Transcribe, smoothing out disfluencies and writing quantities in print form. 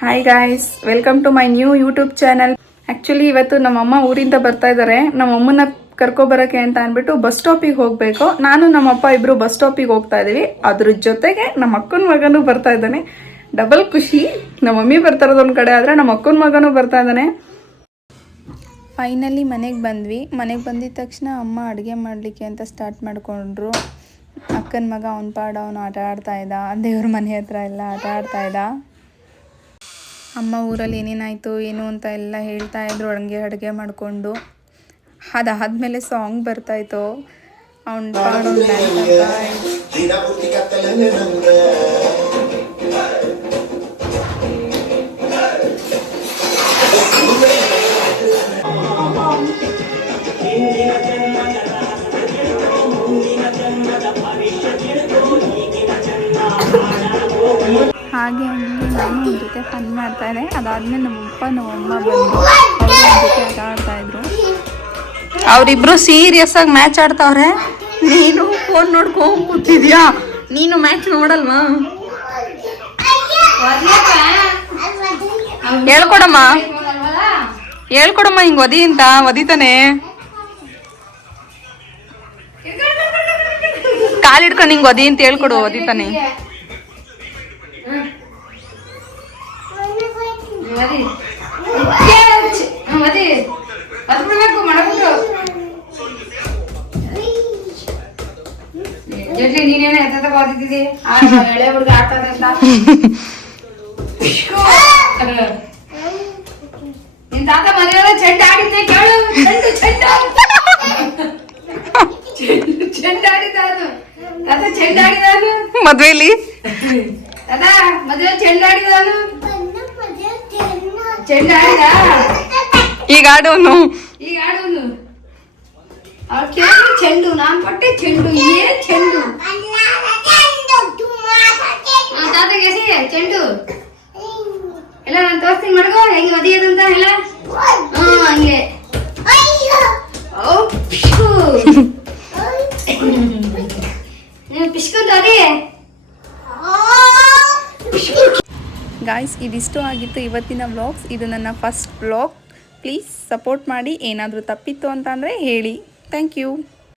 Hi guys, welcome to my new YouTube channel. Actually ಇವತ್ತು ನಮ್ಮಮ್ಮ ಊರಿಂದ ಬರ್ತಾ ಇದ್ದಾರೆ. ನಮ್ಮಮ್ಮನ ಕರ್ಕೊಬರೋಕ್ಕೆ ಅಂತ ಅಂದ್ಬಿಟ್ಟು ಬಸ್ ಸ್ಟಾಪಿಗೆ ಹೋಗಬೇಕು. ನಾನು ನಮ್ಮಪ್ಪ ಇಬ್ಬರು ಬಸ್ ಸ್ಟಾಪಿಗೆ ಹೋಗ್ತಾ ಇದ್ದೀವಿ. ಅದ್ರ ಜೊತೆಗೆ ನಮ್ಮ ಅಕ್ಕನ ಮಗನೂ ಬರ್ತಾ ಇದ್ದಾನೆ. ಡಬಲ್ ಖುಷಿ. ನಮ್ಮ ಮಮ್ಮಿ ಬರ್ತಾ ಇರೋದು ಒಂದು ಕಡೆ ಆದರೆ ನಮ್ಮ ಅಕ್ಕನ ಮಗನೂ ಬರ್ತಾ ಇದ್ದಾನೆ. ಫೈನಲಿ ಮನೆಗೆ ಬಂದ್ವಿ. ಮನೆಗೆ ಬಂದಿದ ತಕ್ಷಣ ಅಮ್ಮ ಅಡುಗೆ ಮಾಡಲಿಕ್ಕೆ ಅಂತ ಸ್ಟಾರ್ಟ್ ಮಾಡಿಕೊಂಡ್ರು. ಅಕ್ಕನ ಮಗ ಅವನ ಪಾಡು ಅವನು ಆಟ ಆಡ್ತಾ ಇದ್ದ. ದೇವ್ರ ಮನೆ ಹತ್ರ ಎಲ್ಲ ಆಟ ಆಡ್ತಾ ಇದ್ದ. ಅಮ್ಮ ಊರಲ್ಲಿ ಏನೇನಾಯಿತು ಏನು ಅಂತ ಎಲ್ಲ ಹೇಳ್ತಾ ಇದ್ರು ಅಡುಗೆ ಮಾಡಿಕೊಂಡು. ಅದಾದಮೇಲೆ ಸಾಂಗ್ ಬರ್ತಾಯಿತ್ತು. ಅವನ ಪಾಡು ಹಾಗೆ ನಾನು ಅವ್ರ ಜೊತೆ ಫನ್ ಮಾಡ್ತಾಯಿದ್ದೆ. ಅದಾದಮೇಲೆ ನಮ್ಮಪ್ಪ ನಮ್ಮಮ್ಮ ಬಂದು ಅವ್ರ ಜೊತೆ ಆಟ ಆಡ್ತಾಯಿದ್ರು. ಅವರಿಬ್ರು ಸೀರಿಯಸ್ ಆಗಿ ಮ್ಯಾಚ್ ಆಡ್ತಾವ್ರೆ. ನೀನು ಫೋನ್ ನೋಡ್ಕೊಂಡು ಕೂತಿದ್ಯಾ? ನೀನು ಮ್ಯಾಚ್ ನೋಡಲ್ವಾ? ಹೇಳ್ಕೊಡಮ್ಮ ಹಿಂಗ್ ಒದಿ ಅಂತ ಒದಿತಾನೆ. ಕಾಲಿಡ್ಕೊಂಡು ಹಿಂಗ್ ಒದಿ ಅಂತ ಹೇಳ್ಕೊಡು, ಒದಿತಾನೆ. ನೀನೇನ ಓದಿದ್ದಿ ಎಳೆ ಹುಡುಗ ಆಗ್ತದೆ ಅಂತ ನಿನ್ ತಾತ ಮನೆಯಲ್ಲ ಚೆಂಡ ಆಡಿದ್ದೆ ಕೇಳು. ಚೆಂಡ ಆಡಿದಾನು ತಾತ, ಚೆಂಡ ಆಡಿದಾನು ಮದ್ವೆಲಿ. ತಾತ ಮದುವೆ ಚೆಂಡ ಆಡಿದಾನು, ಚೆಂಡ ಆಡಿದ. ಈಗ ಆಡೋನು ಅವ್ರು ಕೇಳಿ ಚೆಂಡು, ನಾನ್ ಪಟ್ಟೆ ಚೆಂಡು. ಏನ್ ಚೆಂಡು? ತಾತಗೆ ಎಸೆ ಚೆಂಡು ಎಲ್ಲ ನಾನು ತೋರಿಸ್ತೀನಿ. ಮಡ್ಗೋ ಹೆಂಗೆ ಒದಿಯೋದಂತ ಎಲ್ಲ. ಹಂಗೆ ಪಿಸ್ಕೊಂತ ಅದೇ. ಗಾಯ್ಸ್, ಇದಿಷ್ಟು ಆಗಿತ್ತು ಇವತ್ತಿನ ವ್ಲಾಗ್ಸ್. ಇದು ನನ್ನ ಫಸ್ಟ್ ವ್ಲಾಗ್. ಪ್ಲೀಸ್ ಸಪೋರ್ಟ್ ಮಾಡಿ. ಏನಾದರೂ ತಪ್ಪಿತ್ತು ಅಂತ ಅಂದರೆ ಹೇಳಿ. Thank you.